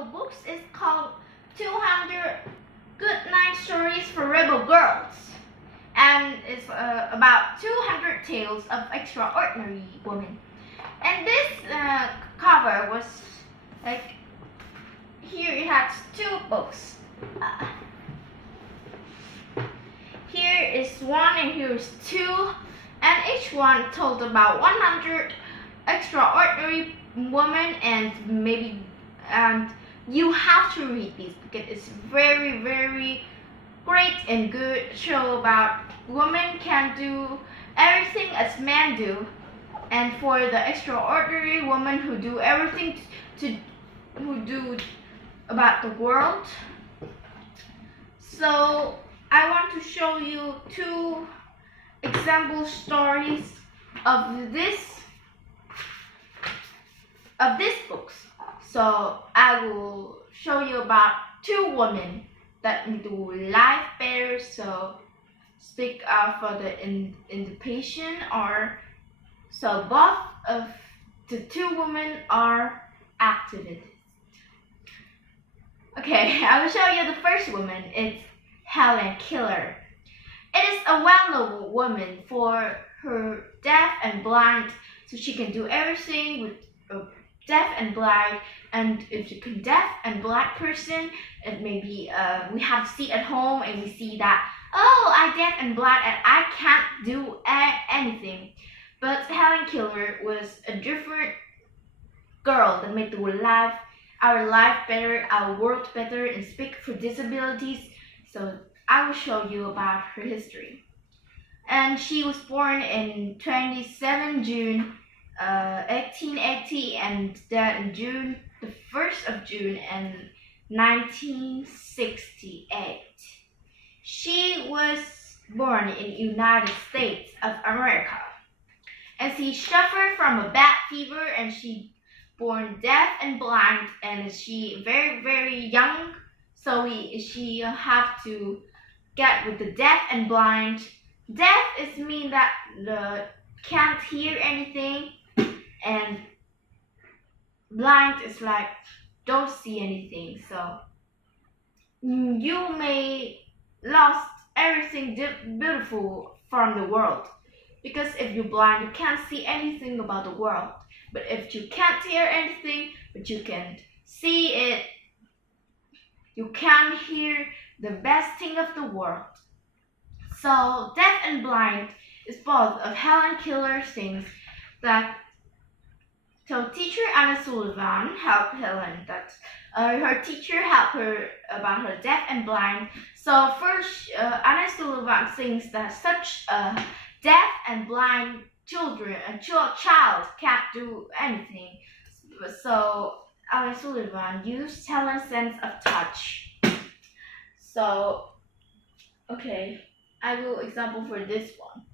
title books is called 200 Good Night Stories for Rebel Girls, and it's about 200 tales of extraordinary women. And this cover was like, here it has two books. Here is one and here is two, and each one told about 100 extraordinary women, and you have to read these because it's very, very great and good show about women can do everything as men do, and for the extraordinary women who do everything who do about the world. So I want to show you two example stories of these books. So I will show you about two women that do life better. So speak for the independent, or so both of the two women are activists. Okay, I will show you the first woman. It's Helen Keller. It is a well-known woman for her deaf and blind, so she can do everything with a deaf and blind. And if you can deaf and blind person, it may be we have to see at home and we see that, oh, I'm deaf and blind and I can't do anything. But Helen Keller was a different girl that made our life better, our world better, and speak for disabilities. So I will show you about her history. And she was born in 27 June 1880 and died in June, the 1st of June in 1968. She was born in United States of America, and she suffered from a bad fever, and she born deaf and blind, and she very, very young, so she have to get with the deaf and blind. Deaf is mean that the can't hear anything, and blind is like don't see anything. So you may lost everything beautiful from the world, because if you're blind you can't see anything about the world. But if you can't hear anything but you can see it, you can hear the best thing of the world. So deaf and blind is both of Helen Keller things that. So teacher Anna Sullivan helped Helen. Her teacher helped her about her deaf and blind. So first, Anna Sullivan thinks that such deaf and blind child can't do anything. So Anna Sullivan used Helen's sense of touch. So, okay, I will example for this one.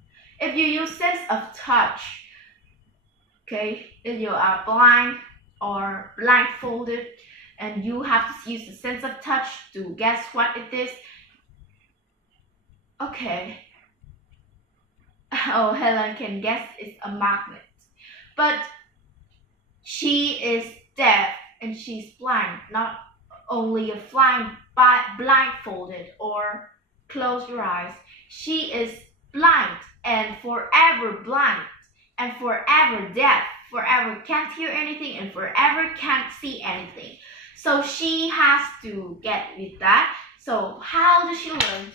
If you use sense of touch, okay, if you are blind or blindfolded and you have to use the sense of touch to guess what it is. Okay. Oh, Helen can guess it's a magnet. But she is deaf and she's blind, not only a blindfolded or close your eyes. She is blind and forever blind and forever deaf, forever can't hear anything and forever can't see anything. So she has to get with that. So how does she learn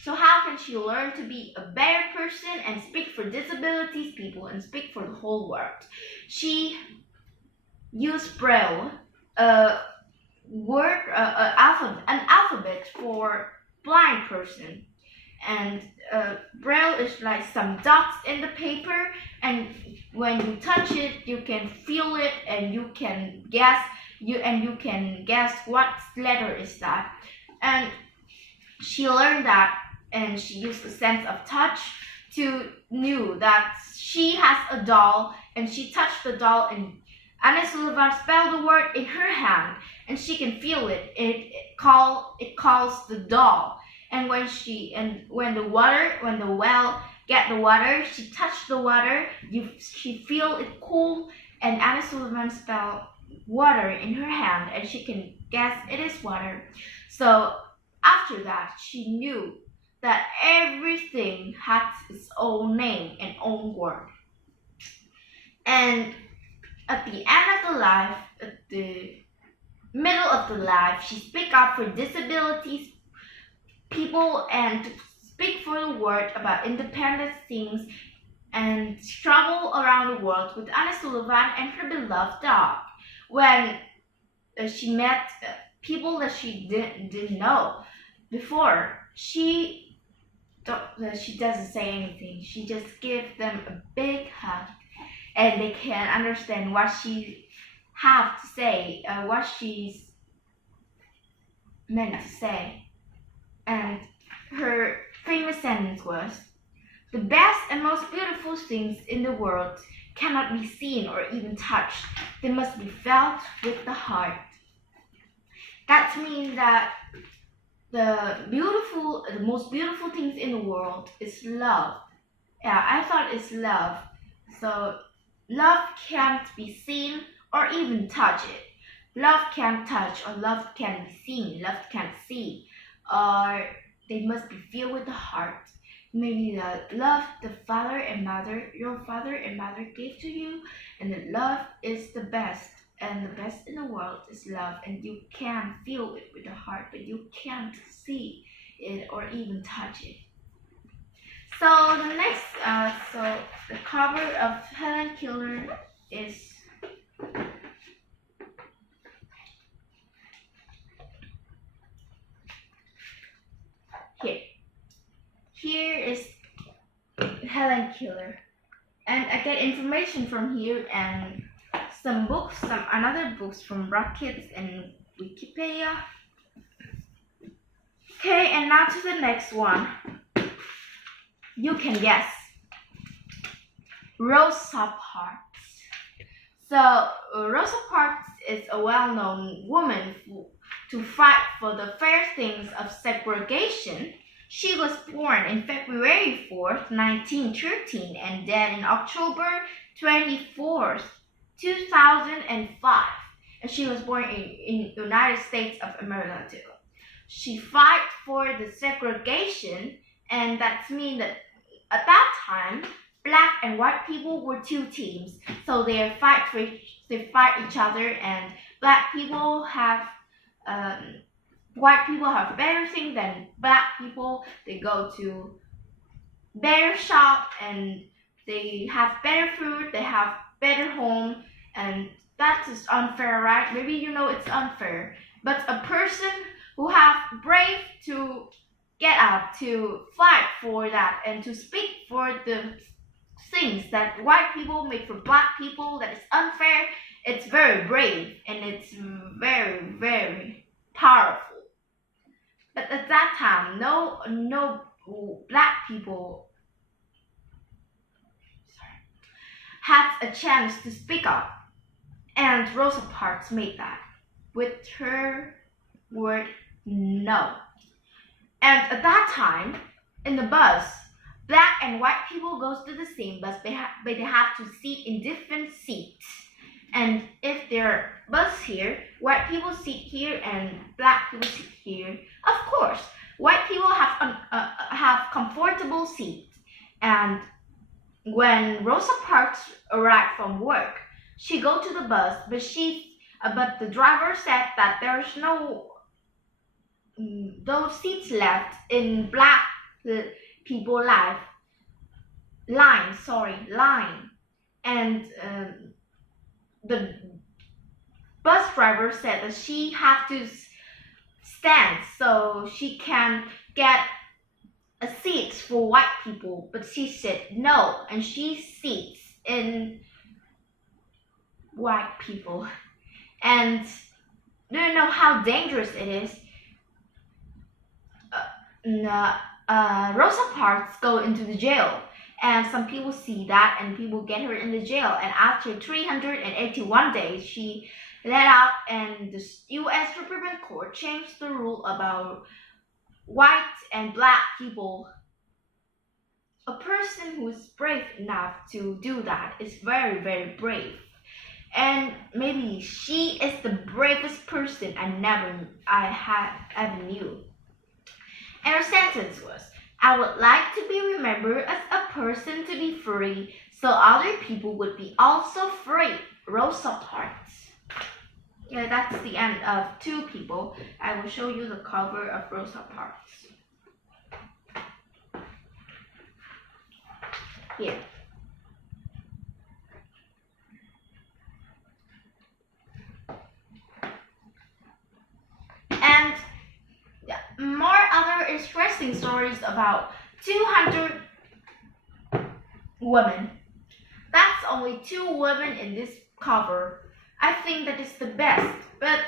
So how can she learn to be a better person and speak for disabilities people and speak for the whole world? She used Braille, an alphabet for blind person. And Braille is like some dots in the paper, and when you touch it, you can feel it, and you can guess what letter is that. And she learned that, and she used the sense of touch to knew that she has a doll, and she touched the doll, and Anna Sullivan spelled the word in her hand, and she can feel it. It calls the doll. And when the well get the water, she touched the water. She feel it cool, and Anna Sullivan spelled water in her hand, and she can guess it is water. So after that, she knew that everything has its own name and own word. And at the end of the life, at the middle of the life, she speak up for disabilities people and to speak for the world about independent things and travel around the world with Anna Sullivan and her beloved dog. When she met people that she didn't know before, she doesn't say anything. She just gives them a big hug, and they can understand what she have to say, what she's meant to say. And her famous sentence was, "The best and most beautiful things in the world cannot be seen or even touched. They must be felt with the heart." That means that the most beautiful things in the world is love. Yeah, I thought it's love. So love can't be seen or even touch it. Love can't touch or love can't be seen. Love can't see. Or they must be filled with the heart. Maybe the love your father and mother gave to you, and that love is the best. And the best in the world is love, and you can feel it with the heart, but you can't see it or even touch it. So the next, so the cover of Helen Keller is here. Here is Helen Keller, and I get information from here and some other books from Rockets and Wikipedia. Okay, and now to the next one. You can guess. Rosa Parks. So Rosa Parks is a well-known woman to fight for the fair things of segregation. She was born in February 4th, 1913, and died in October 24th, 2005. And she was born in United States of America too. She fought for the segregation, and that means that at that time, black and white people were two teams. So they fight each other, and black people have white people have better things than black people. They go to better shop and they have better food, they have better home, and that is unfair, right? Maybe you know it's unfair, but a person who have brave to get up to fight for that and to speak for the things that white people make for black people that is unfair, it's very brave and it's very, very powerful. But at that time, no black people had a chance to speak up, and Rosa Parks made that with her word no. And at that time, in the bus, black and white people goes to the same bus, but they have to sit in different seats. And if their bus here, white people sit here and black people sit here. Of course, white people have comfortable seats. And when Rosa Parks arrived from work, she go to the bus, but the driver said that there's no those seats left in black people line. And the bus driver said that she had to stand so she can get a seat for white people, but she said no, and she sits in white people. And do you know how dangerous it is? Rosa Parks go into the jail, and some people see that, and people get her in the jail. And after 381 days, she let out, and the U.S. Supreme Court changed the rule about white and black people. A person who is brave enough to do that is very, very brave. and maybe she is the bravest person I ever knew. And her sentence was, I would like to be remembered as a person to be free, so other people would be also free. Rosa Parks. Yeah, that's the end of two people. I will show you the cover of Rosa Parks. Here. And more other interesting stories about 200 women. That's only 2 women in this cover. I think that is the best, but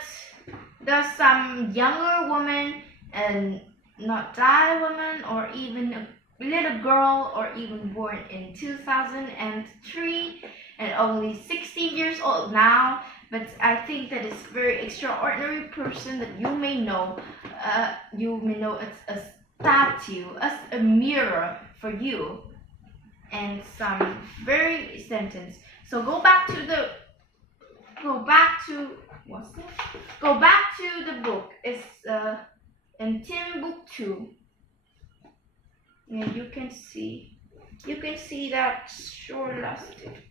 there's some younger women and not die women, or even a little girl, or even born in 2003 and only 60 years old now. But I think that is very extraordinary person that you may know. You may know it's a statue, as a mirror for you, and some very sentence. So go back to what's it? Go back to the book. It's in Timbuktu. And you can see that short lasted.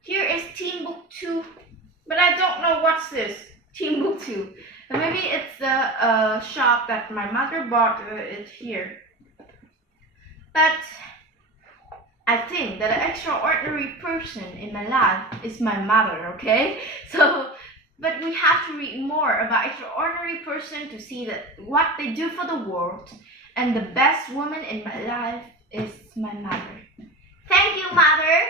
Here is Timbuktu, but I don't know what's this. Timbuktu. Maybe it's the shop that my mother bought it here. But I think that an extraordinary person in my life is my mother, okay? But we have to read more about extraordinary person to see that what they do for the world. And the best woman in my life is my mother. Thank you, Mother.